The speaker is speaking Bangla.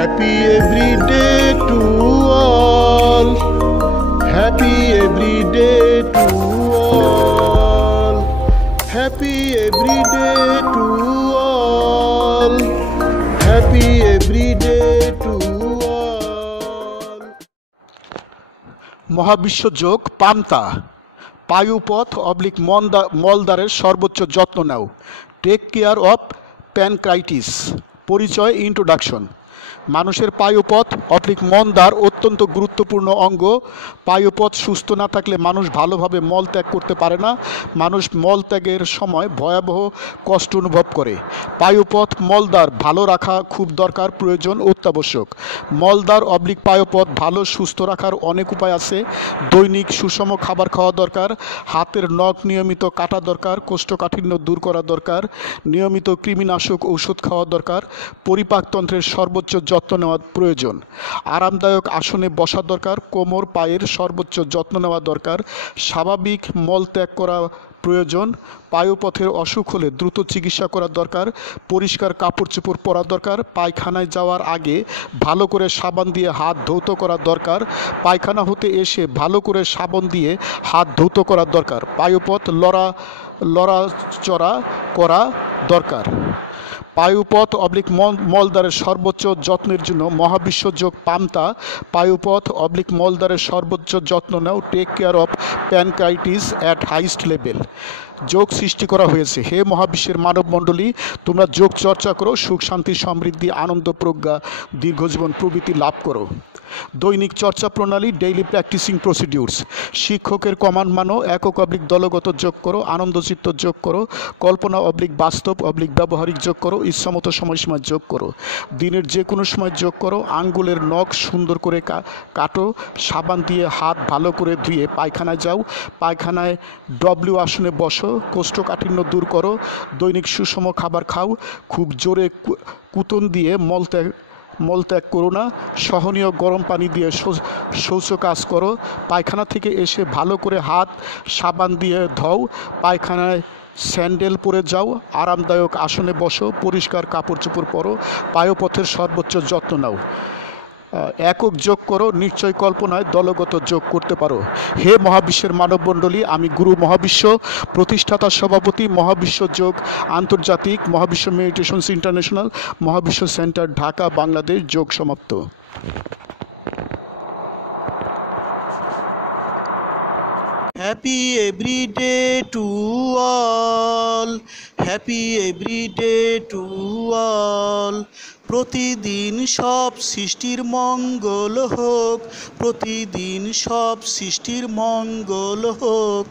Happy every day to all. Happy every day to all. Happy every day to all. Happy every day to all. মহাবিশ্ব যোগ পান্তা পায়ুপথ অবলিক মলদ্বারের সর্বোচ্চ যত্ন নাও। Take care of pancreatitis. পরিচয় ইন্ট্রোডাকশন। মানুষের পায়ুপথ অবলিক মলদ্বার অত্যন্ত গুরুত্বপূর্ণ অঙ্গ। পায়ুপথ সুস্থ না থাকলে মানুষ ভালোভাবে মল ত্যাগ করতে পারে না। মানুষ মল ত্যাগের সময় ভয়াবহ কষ্ট অনুভব করে। পায়ুপথ মলদ্বার ভালো রাখা খুব দরকার, প্রয়োজন, অত্যাবশ্যক। মলদ্বার অবলিক পায়ুপথ ভালো সুস্থ রাখার অনেক উপায় আছে। দৈনিক সুষম খাবার খাওয়া দরকার। হাতের নখ নিয়মিত কাটা দরকার। কোষ্ঠকাঠিন্য দূর করা দরকার। নিয়মিত কৃমিনাশক ঔষধ খাওয়া দরকার। পরিপাকতন্ত্রের সর্বোচ্চ যত্ন নেওয়া প্রয়োজন। আরামদায়ক আসনে বসা দরকার। কোমর পায়ের সর্বোচ্চ যত্ন নেওয়া দরকার। স্বাভাবিক মল ত্যাগ করা প্রয়োজন। পায়ুপথের অসুখ হলে দ্রুত চিকিৎসা করা দরকার। পরিষ্কার কাপড় চোপড় পরা দরকার। পায়খানায় যাওয়ার আগে ভালো করে সাবান দিয়ে হাত ধৌত করা দরকার। পায়খানা হতে এসে ভালো করে সাবান দিয়ে হাত ধৌত করা দরকার। পায়ুপথ লড়াচড়া করা দরকার। পায়ুপথ অবলিক মলদ্বারের সর্বোচ্চ যত্নের জন্য মহাবিশ্ব যোগ পান্তা পায়ুপথ অবলিক মলদ্বারের সর্বোচ্চ যত্ন নাও। Take care of pancreatitis at highest level. যোগ সৃষ্টি করা হয়েছে। হে মহাবিশ্বের মানবমণ্ডলী, তোমরা যোগ চর্চা করো, সুখ শান্তি সমৃদ্ধি আনন্দ প্রজ্ঞা দীর্ঘজীবন প্রভৃতি লাভ করো। দৈনিক চর্চা প্রণালী, ডেইলি প্র্যাকটিসিং প্রসিডিউরস। শিক্ষকের কমান্ড মানো। একক অবলিক দলগত যোগ করো। আনন্দচিত্ত যোগ করো। কল্পনা অবলিক বাস্তব অবলিক ব্যবহারিক যোগ করো। ইচ্ছামতো সময়সীমা যোগ করো। দিনের যে কোনো সময় যোগ করো। আঙ্গুলের নখ সুন্দর করে কাটো। সাবান দিয়ে হাত ভালো করে ধুয়ে পায়খানায় যাও। পায়খানায় ডব্লিউ আসনে বসো। কোষ্ঠকাঠিন্য দূর করো। দৈনিক সুষম খাবার খাও। খুব জোরে কুতন দিয়ে মল ত্যাগ করো না। সহনীয় গরম পানি দিয়ে শৌচ কাজ করো। পায়খানা থেকে এসে ভালো করে হাত সাবান দিয়ে ধোও। পায়খানায় স্যান্ডেল পরে যাও। আরামদায়ক আসনে বসো। পরিষ্কার কাপড় চোপড় পরো। পায়ুপথের সর্বোচ্চ যত্ন নাও। একক যোগ করো। নিশ্চয় কল্পনায় দলগত যোগ করতে পারো। হে মহাবিশ্বের মানবমণ্ডলী, আমি গুরু মহাবিশ্ব, প্রতিষ্ঠাতা সভাপতি, মহাবিশ্ব যোগ আন্তর্জাতিক, মহাবিশ্ব মেডিটেশনস ইন্টারন্যাশনাল, মহাবিশ্ব সেন্টার, ঢাকা, বাংলাদেশ। যোগ সমাপ্ত। Happy every day to all. Happy every day to all. প্রতিদিন সব সৃষ্টির মঙ্গল হোক। প্রতিদিন সব সৃষ্টির মঙ্গল হোক।